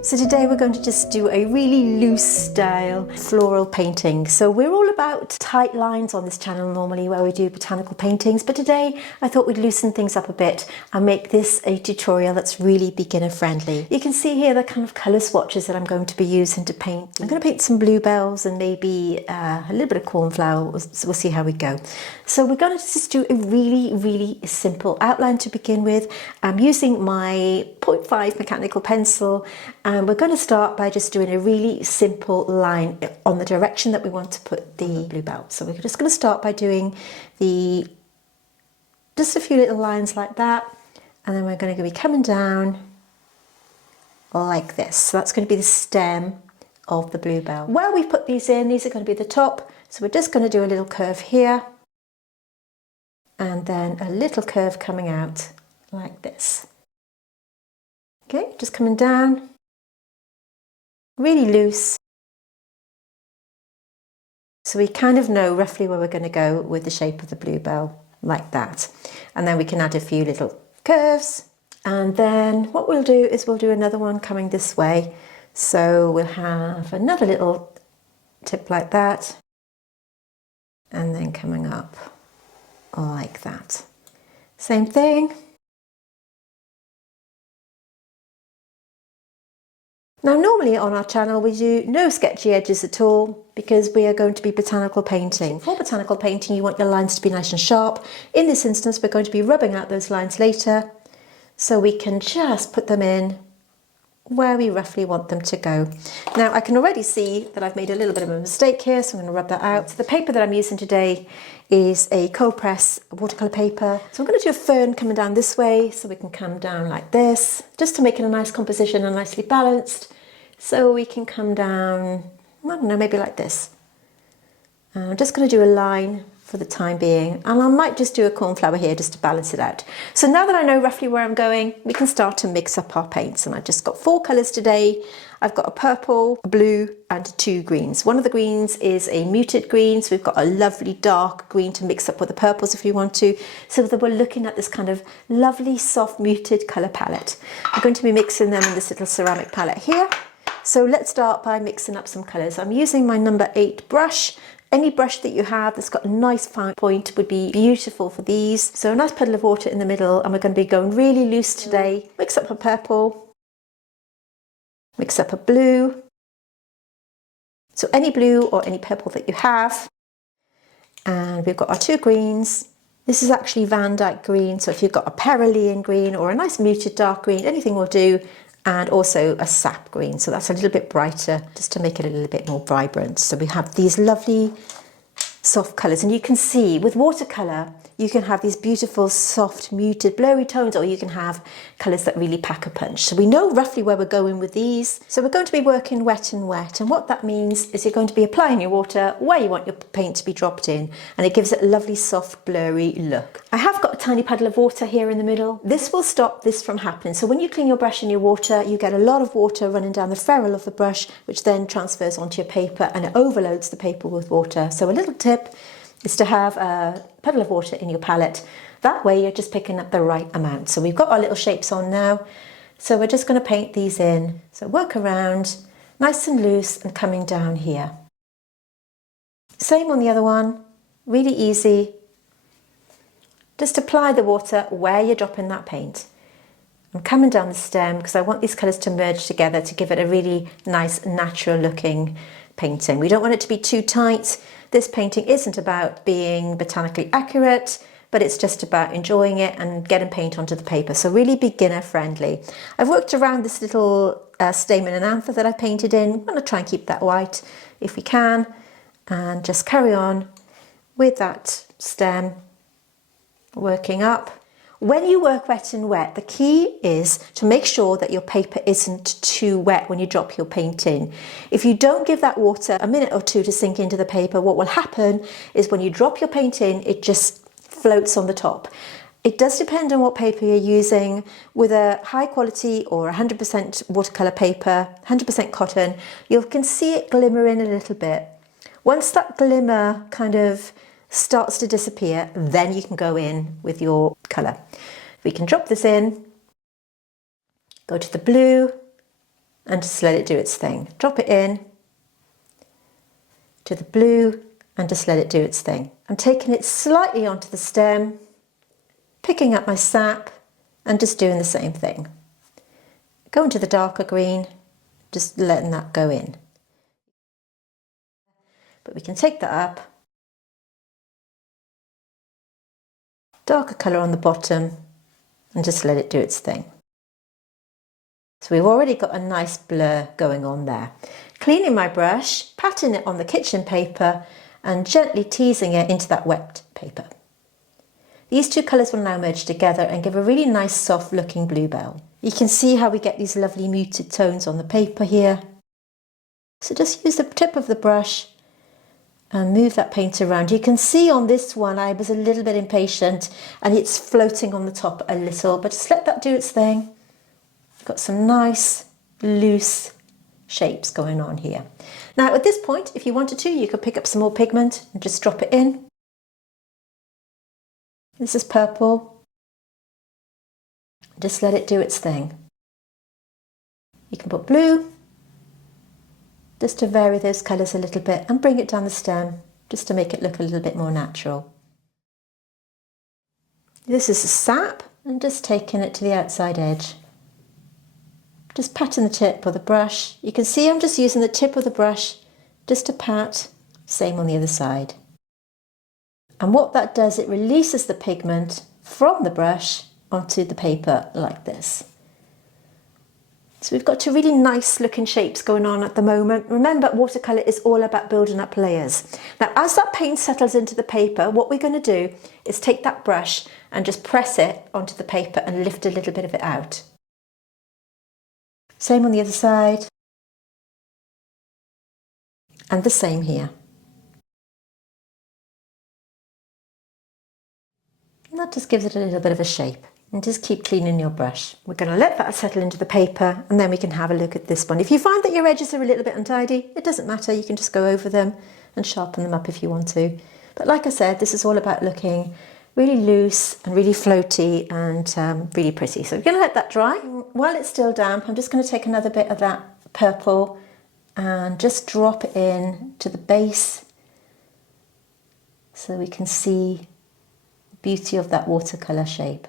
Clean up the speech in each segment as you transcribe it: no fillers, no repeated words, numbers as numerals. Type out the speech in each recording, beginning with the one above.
So today we're going to just do a really loose style floral painting. So we're all about tight lines on this channel normally where we do botanical paintings, but today I thought we'd loosen things up a bit and make this a tutorial that's really beginner friendly. You can see here the kind of colour swatches that I'm going to be using to paint. I'm going to paint some bluebells and maybe a little bit of cornflower. We'll see how we go. So we're going to just do a really simple outline to begin with. I'm using my 0.5 mechanical pencil. And we're going to start by just doing a really simple line on the direction that we want to put the bluebell. So we're just going to start by doing just a few little lines like that. And then we're going to be coming down like this. So that's going to be the stem of the bluebell. Where we put these in, these are going to be the top. So we're just going to do a little curve here. And then a little curve coming out like this. Okay, just coming down. Really loose, so we kind of know roughly where we're going to go with the shape of the bluebell, like that. And then we can add a few little curves, and then what we'll do is we'll do another one coming this way. So we'll have another little tip like that, and then coming up like that. Same thing. Now normally on our channel we do no sketchy edges at all because we are going to be botanical painting. For botanical painting you want your lines to be nice and sharp. In this instance we're going to be rubbing out those lines later so we can just put them in where we roughly want them to go. Now I can already see that I've made a little bit of a mistake here, so I'm going to rub that out. So the paper that I'm using today is a cold press watercolour paper. So I'm going to do a fern coming down this way so we can come down like this, just to make it a nice composition and nicely balanced. So we can come down, I don't know, maybe like this. I'm just going to do a line for the time being, and I might just do a cornflower here just to balance it out. So now that I know roughly where I'm going, we can start to mix up our paints, and I've just got 4 colours today. I've got a purple, a blue and 2 greens. One of the greens is a muted green, so we've got a lovely dark green to mix up with the purples if you want to, so that we're looking at this kind of lovely soft muted colour palette. I'm going to be mixing them in this little ceramic palette here. So let's start by mixing up some colours. I'm using my number 8 brush. Any brush that you have that's got a nice fine point would be beautiful for these. So a nice puddle of water in the middle, and we're going to be going really loose today. Mix up a purple, mix up a blue. So any blue or any purple that you have. And we've got our 2 greens. This is actually Van Dyke green, so if you've got a Perulean green or a nice muted dark green, anything will do. And also a sap green, so that's a little bit brighter just to make it a little bit more vibrant. So we have these lovely soft colours, and you can see with watercolour you can have these beautiful soft muted blurry tones, or you can have colours that really pack a punch. So we know roughly where we're going with these. So we're going to be working wet and wet, and what that means is you're going to be applying your water where you want your paint to be dropped in, and it gives it a lovely soft blurry look. I have got a tiny puddle of water here in the middle. This will stop this from happening. So when you clean your brush in your water, you get a lot of water running down the ferrule of the brush, which then transfers onto your paper and it overloads the paper with water. So a little tip is to have a puddle of water in your palette. That way you're just picking up the right amount. So we've got our little shapes on now. So we're just going to paint these in. So work around, nice and loose, and coming down here. Same on the other one, really easy. Just apply the water where you're dropping that paint. I'm coming down the stem because I want these colours to merge together to give it a really nice natural looking painting. We don't want it to be too tight. This painting isn't about being botanically accurate, but it's just about enjoying it and getting paint onto the paper. So really beginner friendly. I've worked around this little stamen and anther that I painted in. I'm going to try and keep that white if we can, and just carry on with that stem, working up. When you work wet and wet, the key is to make sure that your paper isn't too wet when you drop your paint in. If you don't give that water a minute or 2 to sink into the paper, what will happen is when you drop your paint in, it just floats on the top. It does depend on what paper you're using. With a high quality or 100% watercolour paper, 100% cotton, you can see it glimmering a little bit. Once that glimmer kind of starts to disappear, then you can go in with your colour. We can drop this in, go to the blue, and just let it do its thing. Drop it in to the blue and just let it do its thing. I'm taking it slightly onto the stem, picking up my sap and just doing the same thing. Go into the darker green, just letting that go in. But we can take that up. Darker colour on the bottom and just let it do its thing. So we've already got a nice blur going on there. Cleaning my brush, patting it on the kitchen paper and gently teasing it into that wet paper. These two colours will now merge together and give a really nice soft looking bluebell. You can see how we get these lovely muted tones on the paper here. So just use the tip of the brush and move that paint around. You can see on this one I was a little bit impatient and it's floating on the top a little, but just let that do its thing. Got some nice loose shapes going on here. Now at this point, if you wanted to, you could pick up some more pigment and just drop it in. This is purple. Just let it do its thing. You can put blue, just to vary those colours a little bit and bring it down the stem, just to make it look a little bit more natural. This is the sap and just taking it to the outside edge. Just patting the tip of the brush. You can see I'm just using the tip of the brush just to pat, same on the other side. And what that does, it releases the pigment from the brush onto the paper like this. So we've got two really nice looking shapes going on at the moment. Remember, watercolour is all about building up layers. Now, as that paint settles into the paper, what we're going to do is take that brush and just press it onto the paper and lift a little bit of it out. Same on the other side. And the same here. And that just gives it a little bit of a shape. And just keep cleaning your brush. We're going to let that settle into the paper and then we can have a look at this one. If you find that your edges are a little bit untidy, it doesn't matter. You can just go over them and sharpen them up if you want to. But like I said, this is all about looking really loose and really floaty and really pretty. So we're going to let that dry. While it's still damp, I'm just going to take another bit of that purple and just drop it in to the base so we can see the beauty of that watercolour shape.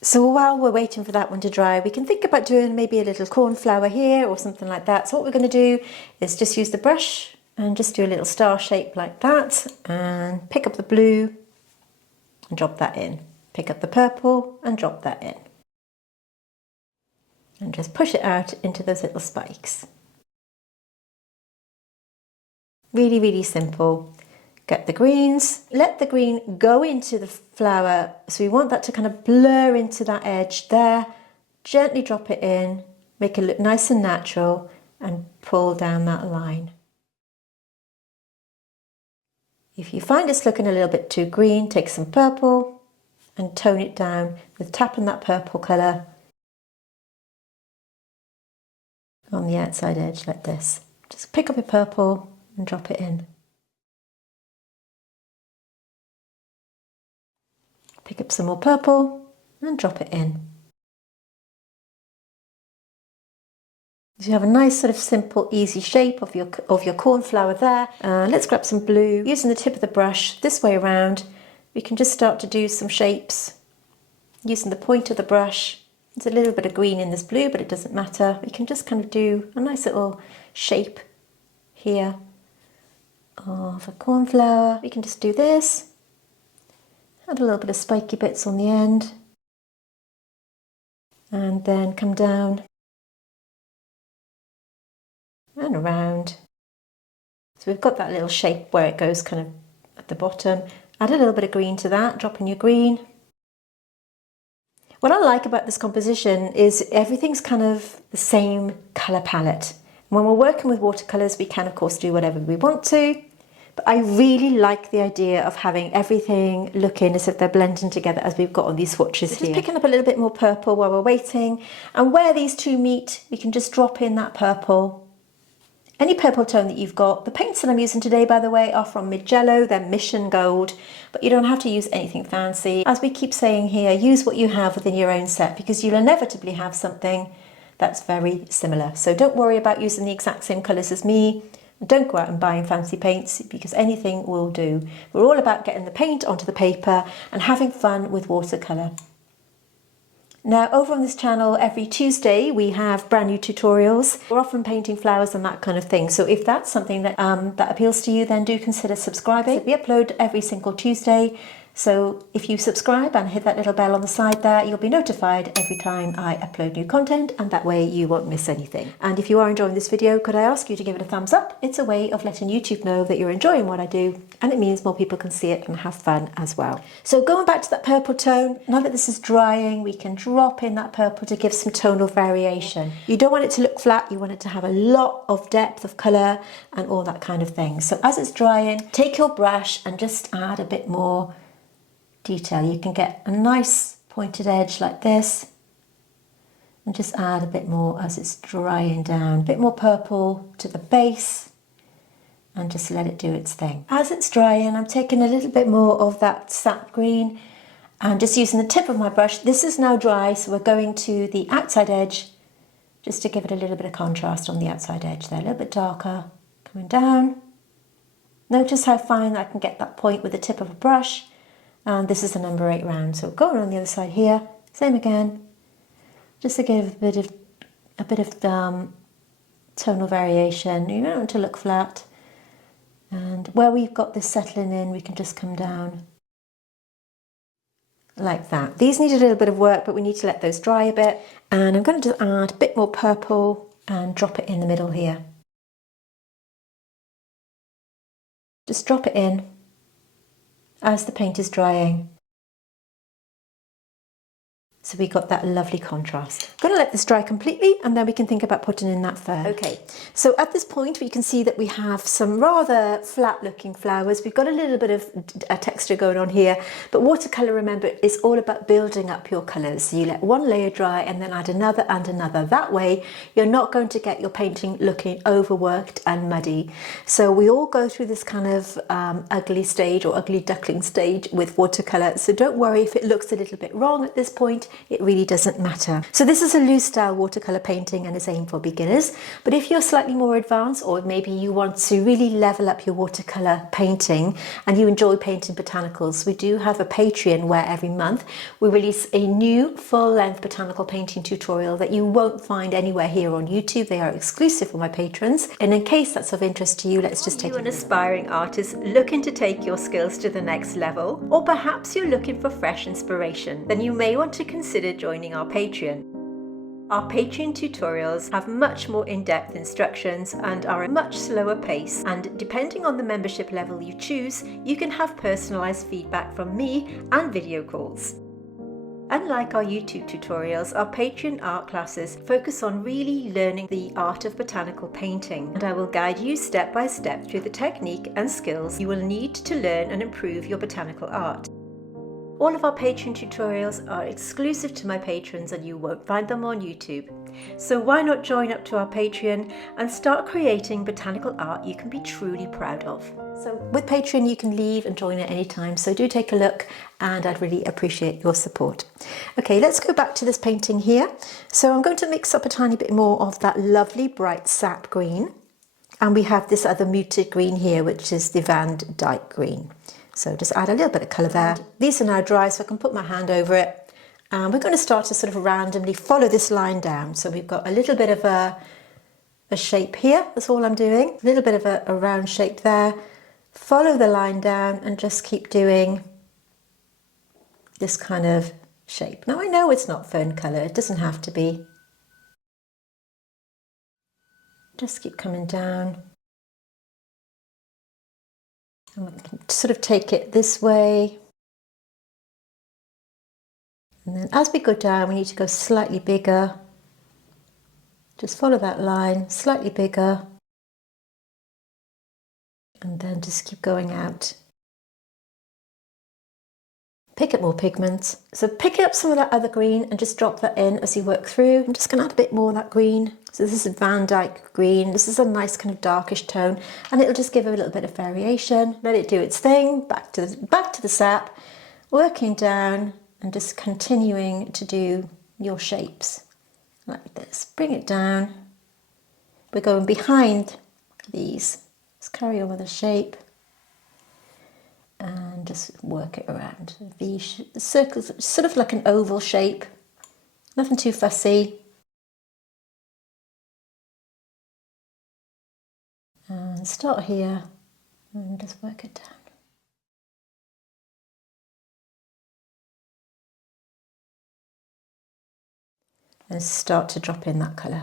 So while we're waiting for that one to dry, we can think about doing maybe a little cornflower here or something like that. So what we're going to do is just use the brush and just do a little star shape like that and pick up the blue and drop that in. Pick up the purple and drop that in. And just push it out into those little spikes. Really, really simple. Get the greens, let the green go into the flower. So we want that to kind of blur into that edge there. Gently drop it in, make it look nice and natural and pull down that line. If you find it's looking a little bit too green, take some purple and tone it down with tapping that purple colour on the outside edge like this. Just pick up your purple and drop it in. Pick up some more purple and drop it in. So you have a nice sort of simple, easy shape of your cornflower there. Let's grab some blue. Using the tip of the brush this way around, we can just start to do some shapes using the point of the brush. There's a little bit of green in this blue, but it doesn't matter. We can just kind of do a nice little shape here of a cornflower. We can just do this. Add a little bit of spiky bits on the end and then come down and around. So we've got that little shape where it goes kind of at the bottom. Add a little bit of green to that, drop in your green. What I like about this composition is everything's kind of the same colour palette. When we're working with watercolours, we can of course do whatever we want to. But I really like the idea of having everything looking as if they're blending together as we've got on these swatches here. Just picking up a little bit more purple while we're waiting. And where these two meet, we can just drop in that purple. Any purple tone that you've got. The paints that I'm using today, by the way, are from Mijello. They're Mission Gold. But you don't have to use anything fancy. As we keep saying here, use what you have within your own set because you'll inevitably have something that's very similar. So don't worry about using the exact same colours as me. Don't go out and buying fancy paints, because anything will do. We're all about getting the paint onto the paper and having fun with watercolour. Now, over on this channel, every Tuesday we have brand new tutorials. We're often painting flowers and that kind of thing. So if that's something that that appeals to you, then do consider subscribing. So we upload every single Tuesday. So if you subscribe and hit that little bell on the side there, you'll be notified every time I upload new content, and that way you won't miss anything. And if you are enjoying this video, could I ask you to give it a thumbs up? It's a way of letting YouTube know that you're enjoying what I do, and it means more people can see it and have fun as well. So going back to that purple tone, now that this is drying, we can drop in that purple to give some tonal variation. You don't want it to look flat, you want it to have a lot of depth of colour and all that kind of thing. So as it's drying, take your brush and just add a bit more detail. You can get a nice pointed edge like this and just add a bit more as it's drying down, a bit more purple to the base, and just let it do its thing. As it's drying, I'm taking a little bit more of that sap green and just using the tip of my brush. This is now dry, so we're going to the outside edge just to give it a little bit of contrast on the outside edge there, a little bit darker, coming down. Notice how fine I can get that point with the tip of a brush. And this is the number 8 round. So going on the other side here, same again, just to give a bit of tonal variation. You don't want it to look flat. And where we've got this settling in, we can just come down like that. These need a little bit of work, but we need to let those dry a bit. And I'm going to add a bit more purple and drop it in the middle here. Just drop it in as the paint is drying. So we got that lovely contrast. I'm going to let this dry completely, and then we can think about putting in that fern. Okay, so at this point we can see that we have some rather flat looking flowers. We've got a little bit of a texture going on here, but watercolour, remember, is all about building up your colours. So you let one layer dry and then add another and another. That way you're not going to get your painting looking overworked and muddy. So we all go through this kind of ugly stage or ugly duckling stage with watercolour. So don't worry if it looks a little bit wrong at this point. It really doesn't matter. So this is a loose style watercolour painting and is aimed for beginners. But if you're slightly more advanced, or maybe you want to really level up your watercolour painting and you enjoy painting botanicals, we do have a Patreon where every month we release a new full-length botanical painting tutorial that you won't find anywhere here on YouTube. They are exclusive for my patrons. And in case that's of interest to you, let's just take it. Are you an aspiring artist looking to take your skills to the next level? Or perhaps you're looking for fresh inspiration? Then you may want to consider joining our Patreon. Our Patreon tutorials have much more in-depth instructions and are a much slower pace, and depending on the membership level you choose, you can have personalised feedback from me and video calls. Unlike our YouTube tutorials, our Patreon art classes focus on really learning the art of botanical painting, and I will guide you step by step through the technique and skills you will need to learn and improve your botanical art. All of our Patreon tutorials are exclusive to my patrons and you won't find them on YouTube. So why not join up to our Patreon and start creating botanical art you can be truly proud of. So with Patreon you can leave and join at any time, so do take a look and I'd really appreciate your support. Okay, let's go back to this painting here. So I'm going to mix up a tiny bit more of that lovely bright sap green, and we have this other muted green here, which is the Van Dyke green. So just add a little bit of colour there. These are now dry, so I can put my hand over it. And we're going to start to sort of randomly follow this line down. So we've got a little bit of a shape here, that's all I'm doing. A little bit of a round shape there. Follow the line down and just keep doing this kind of shape. Now I know it's not fern colour, it doesn't have to be. Just keep coming down. And we can sort of take it this way. And then as we go down, we need to go slightly bigger. Just follow that line, slightly bigger. And then just keep going out. Pick up more pigment. So pick up some of that other green and just drop that in as you work through. I'm just going to add a bit more of that green. So this is Van Dyke green. This is a nice kind of darkish tone, and it'll just give it a little bit of variation. Let it do its thing. Back to the sap, working down and just continuing to do your shapes like this. Bring it down. We're going behind these. Just carry on with the shape and just work it around. The circles, sort of like an oval shape, nothing too fussy. And start here and just work it down. And start to drop in that colour.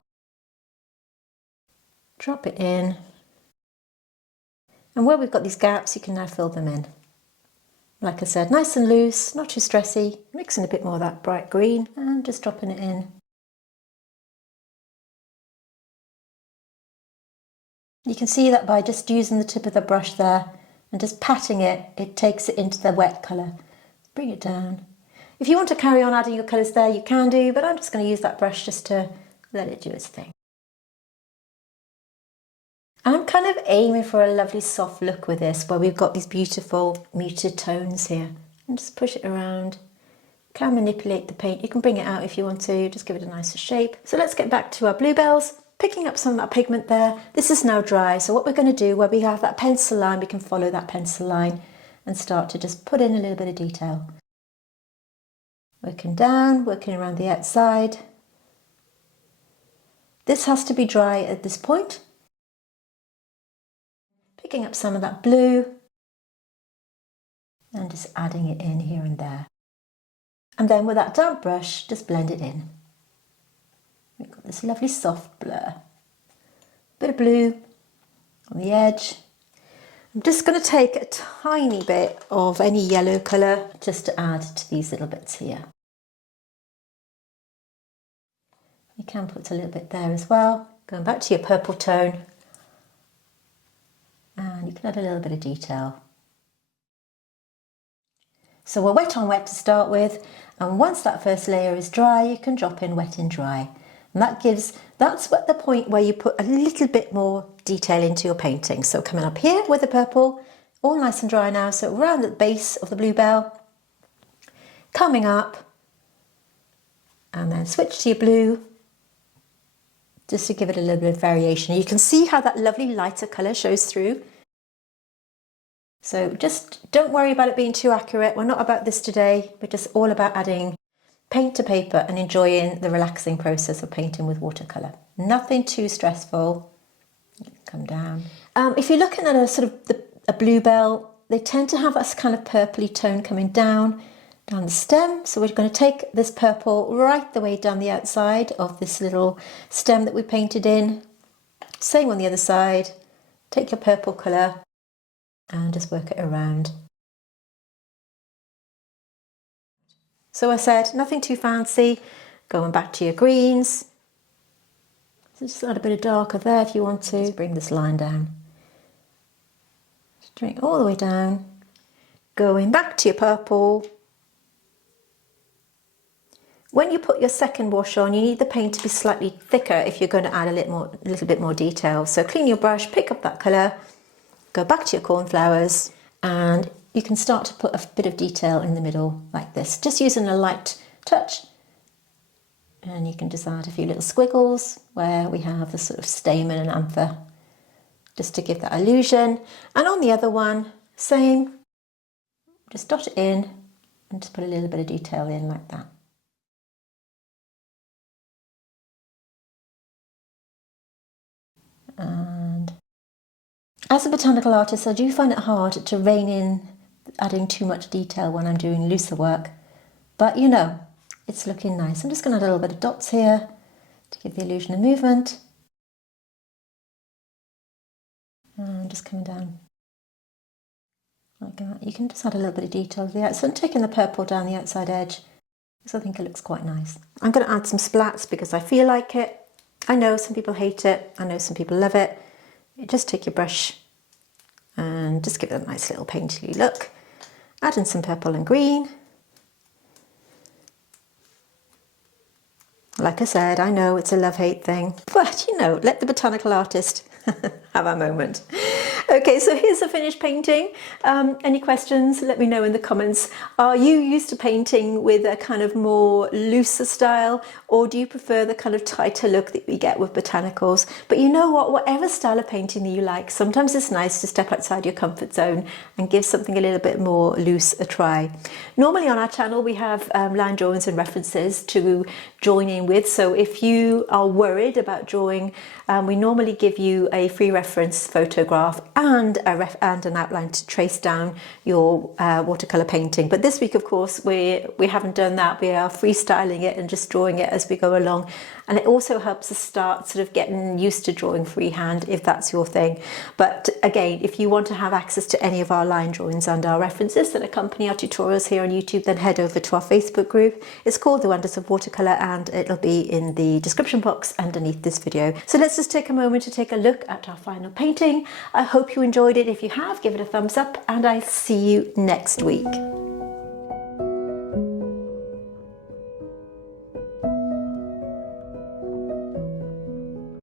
Drop it in. And where we've got these gaps, you can now fill them in. Like I said, nice and loose, not too stressy, mixing a bit more of that bright green and just dropping it in. You can see that by just using the tip of the brush there and just patting it, it takes it into the wet colour. Bring it down. If you want to carry on adding your colours there, you can do, but I'm just going to use that brush just to let it do its thing. I'm kind of aiming for a lovely soft look with this, where we've got these beautiful muted tones here. And just push it around. Can manipulate the paint. You can bring it out if you want to, just give it a nicer shape. So let's get back to our Bluebells. Picking up some of that pigment there. This is now dry, so what we're going to do, where we have that pencil line, we can follow that pencil line and start to just put in a little bit of detail. Working down, working around the outside. This has to be dry at this point. Picking up some of that blue and just adding it in here and there. And then with that damp brush, just blend it in. We've got this lovely soft blur. Bit of blue on the edge. I'm just going to take a tiny bit of any yellow colour just to add to these little bits here. You can put a little bit there as well. Going back to your purple tone. And you can add a little bit of detail. So we're wet on wet to start with, and once that first layer is dry, you can drop in wet and dry. And that's what the point where you put a little bit more detail into your painting. So coming up here with the purple, all nice and dry now, so around the base of the Bluebell, coming up, and then switch to your blue, just to give it a little bit of variation. You can see how that lovely lighter colour shows through. So just don't worry about it being too accurate. We're not about this today. We're just all about adding paint to paper and enjoying the relaxing process of painting with watercolour. Nothing too stressful. Come down. If you're looking at a sort of a Bluebell, they tend to have this kind of purpley tone coming down the stem. So we're going to take this purple right the way down the outside of this little stem that we painted in. Same on the other side. Take your purple colour and just work it around. So I said, nothing too fancy. Going back to your greens. So just add a bit of darker there if you want to. Just bring this line down. Straight all the way down. Going back to your purple. When you put your second wash on, you need the paint to be slightly thicker if you're going to add a little bit more detail. So clean your brush, pick up that colour, go back to your cornflowers, and you can start to put a bit of detail in the middle like this, just using a light touch. And you can just add a few little squiggles where we have the sort of stamen and anther, just to give that illusion. And on the other one, same, just dot it in and just put a little bit of detail in like that. And as a botanical artist, I do find it hard to rein in adding too much detail when I'm doing looser work, but you know, it's looking nice. I'm just going to add a little bit of dots here to give the illusion of movement. And just coming down like that. You can just add a little bit of detail there. So I'm taking the purple down the outside edge because I think it looks quite nice. I'm going to add some splats because I feel like it. I know some people hate it. I know some people love it. You just take your brush and just give it a nice little painterly look. Add in some purple and green. Like I said, I know it's a love-hate thing, but you know, let the botanical artist have a moment. Okay, so here's the finished painting. Any questions? Let me know in the comments. Are you used to painting with a kind of more looser style, or do you prefer the kind of tighter look that we get with botanicals? But you know what, whatever style of painting that you like, sometimes it's nice to step outside your comfort zone and give something a little bit more loose a try. Normally on our channel we have line drawings and references to join in with, so if you are worried about drawing, we normally give you a free reference photograph and an outline to trace down your watercolour painting. But this week, of course, we haven't done that. We are freestyling it and just drawing it as we go along. And it also helps us start sort of getting used to drawing freehand if that's your thing. But again, if you want to have access to any of our line drawings and our references that accompany our tutorials here on YouTube, then head over to our Facebook group. It's called The Wonders of Watercolour, and it'll be in the description box underneath this video. So let's just take a moment to take a look at our final painting. I hope you enjoyed it. If you have, give it a thumbs up, and I'll see you next week.